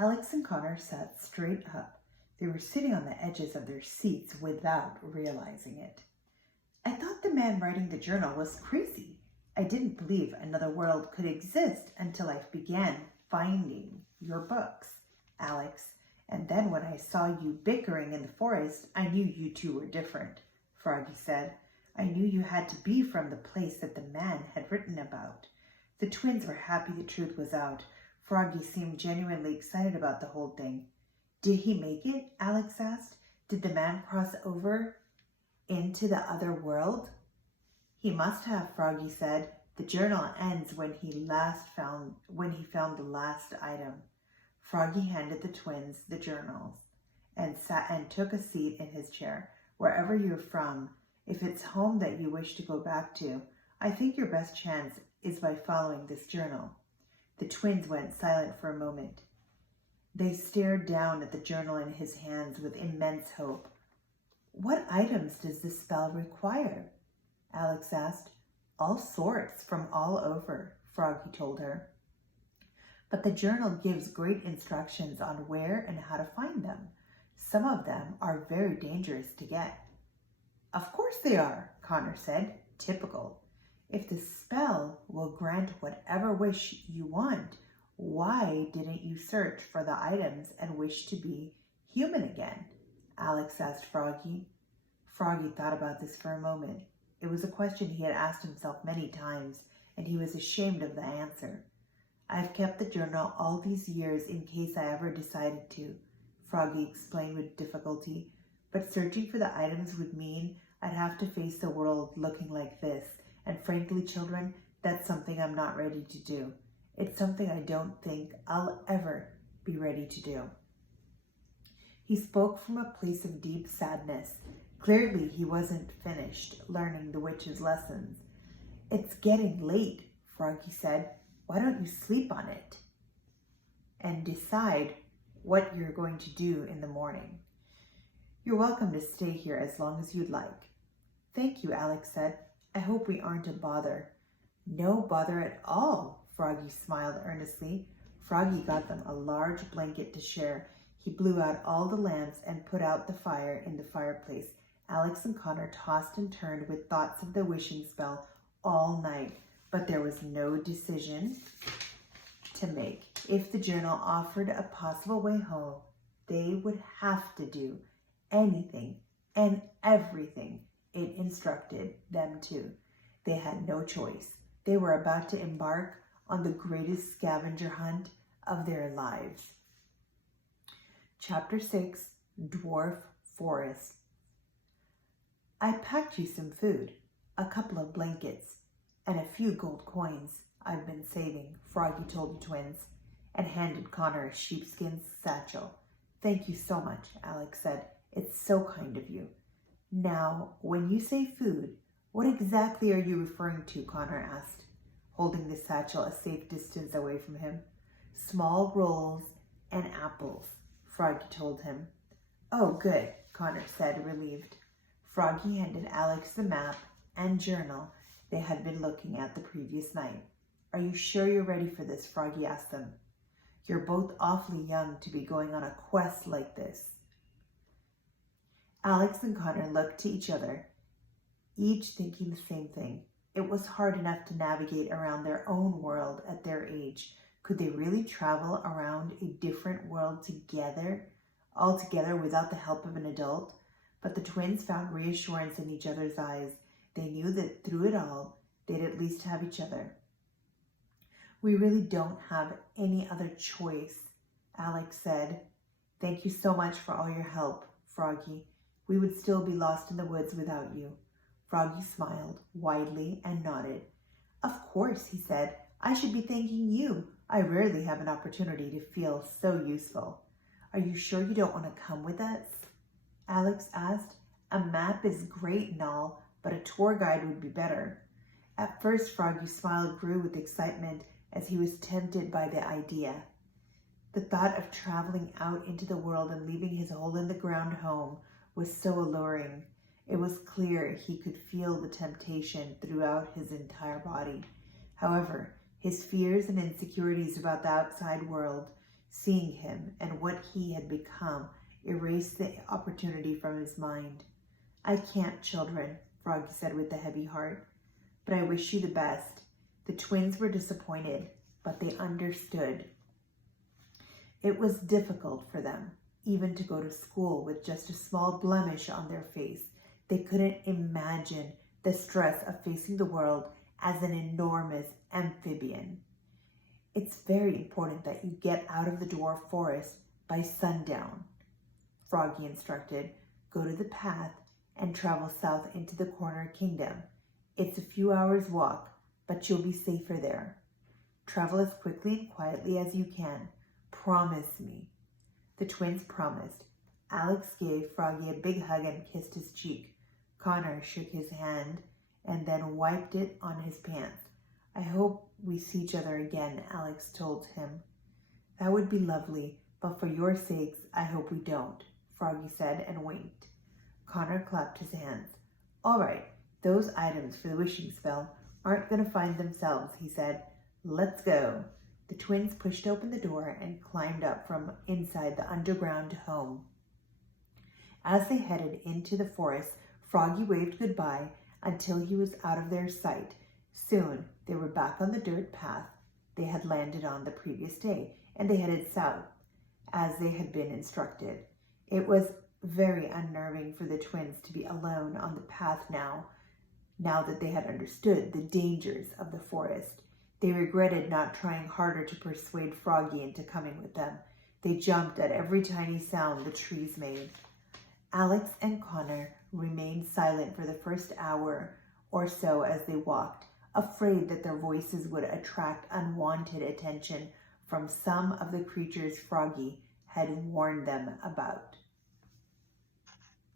Alex and Connor sat straight up. They were sitting on the edges of their seats without realizing it. I thought the man writing the journal was crazy. I didn't believe another world could exist until I began finding your books, Alex. And then when I saw you bickering in the forest, I knew you two were different, Froggy said. I knew you had to be from the place that the man had written about. The twins were happy the truth was out. Froggy seemed genuinely excited about the whole thing. Did he make it? Alex asked. Did the man cross over into the other world? He must have, Froggy said. The journal ends when he found the last item. Froggy handed the twins the journals and took a seat in his chair. Wherever you're from, if it's home that you wish to go back to, I think your best chance is by following this journal. The twins went silent for a moment. They stared down at the journal in his hands with immense hope. What items does this spell require? Alex asked. All sorts, from all over, Froggy told her. But the journal gives great instructions on where and how to find them. Some of them are very dangerous to get. Of course they are, Connor said. Typical. If the spell will grant whatever wish you want, why didn't you search for the items and wish to be human again? Alex asked Froggy. Froggy thought about this for a moment. It was a question he had asked himself many times, and he was ashamed of the answer. I've kept the journal all these years in case I ever decided to, Froggy explained with difficulty, but searching for the items would mean I'd have to face the world looking like this, and frankly, children, that's something I'm not ready to do. It's something I don't think I'll ever be ready to do. He spoke from a place of deep sadness. Clearly, he wasn't finished learning the witch's lessons. It's getting late, Froggy said. Why don't you sleep on it and decide what you're going to do in the morning? You're welcome to stay here as long as you'd like. Thank you, Alex said. I hope we aren't a bother. No bother at all, Froggy smiled earnestly. Froggy got them a large blanket to share. He blew out all the lamps and put out the fire in the fireplace. Alex and Connor tossed and turned with thoughts of the wishing spell all night, but there was no decision to make. If the journal offered a possible way home, they would have to do anything and everything it instructed them to. They had no choice. They were about to embark on the greatest scavenger hunt of their lives. Chapter 6, Dwarf Forest. I packed you some food, a couple of blankets, and a few gold coins I've been saving, Froggy told the twins, and handed Connor a sheepskin satchel. Thank you so much, Alex said. It's so kind of you. Now, when you say food, what exactly are you referring to? Connor asked, holding the satchel a safe distance away from him. Small rolls and apples, Froggy told him. Oh, good, Connor said, relieved. Froggy handed Alex the map and journal they had been looking at the previous night. Are you sure you're ready for this? Froggy asked them. You're both awfully young to be going on a quest like this. Alex and Connor looked to each other, each thinking the same thing. It was hard enough to navigate around their own world at their age. Could they really travel around a different world altogether without the help of an adult? But the twins found reassurance in each other's eyes. They knew that through it all, they'd at least have each other. We really don't have any other choice, Alex said. Thank you so much for all your help, Froggy. We would still be lost in the woods without you. Froggy smiled widely and nodded. Of course, he said. I should be thanking you. I rarely have an opportunity to feel so useful. Are you sure you don't want to come with us? Alex asked. A map is great and all, but a tour guide would be better. At first, Froggy's smile grew with excitement as he was tempted by the idea. The thought of traveling out into the world and leaving his hole-in-the-ground home was so alluring. It was clear he could feel the temptation throughout his entire body. However, his fears and insecurities about the outside world Seeing him and what he had become erased the opportunity from his mind. "I can't, children," Froggy said with a heavy heart, "but I wish you the best." The twins were disappointed, but they understood. It was difficult for them, even to go to school with just a small blemish on their face. They couldn't imagine the stress of facing the world as an enormous amphibian. "It's very important that you get out of the dwarf forest by sundown," Froggy instructed. "Go to the path and travel south into the Corner Kingdom. It's a few hours' walk, but you'll be safer there. Travel as quickly and quietly as you can. Promise me." The twins promised. Alex gave Froggy a big hug and kissed his cheek. Connor shook his hand and then wiped it on his pants. "I hope we see each other again," Alex told him. "That would be lovely, but for your sakes, I hope we don't," Froggy said and winked. Connor clapped his hands. "All right, those items for the wishing spell aren't going to find themselves," he said. "Let's go." The twins pushed open the door and climbed up from inside the underground home. As they headed into the forest, Froggy waved goodbye until he was out of their sight. Soon they were back on the dirt path they had landed on the previous day, and they headed south, as they had been instructed. It was very unnerving for the twins to be alone on the path now that they had understood the dangers of the forest. They regretted not trying harder to persuade Froggy into coming with them. They jumped at every tiny sound the trees made. Alex and Connor remained silent for the first hour or so as they walked, afraid that their voices would attract unwanted attention from some of the creatures Froggy had warned them about.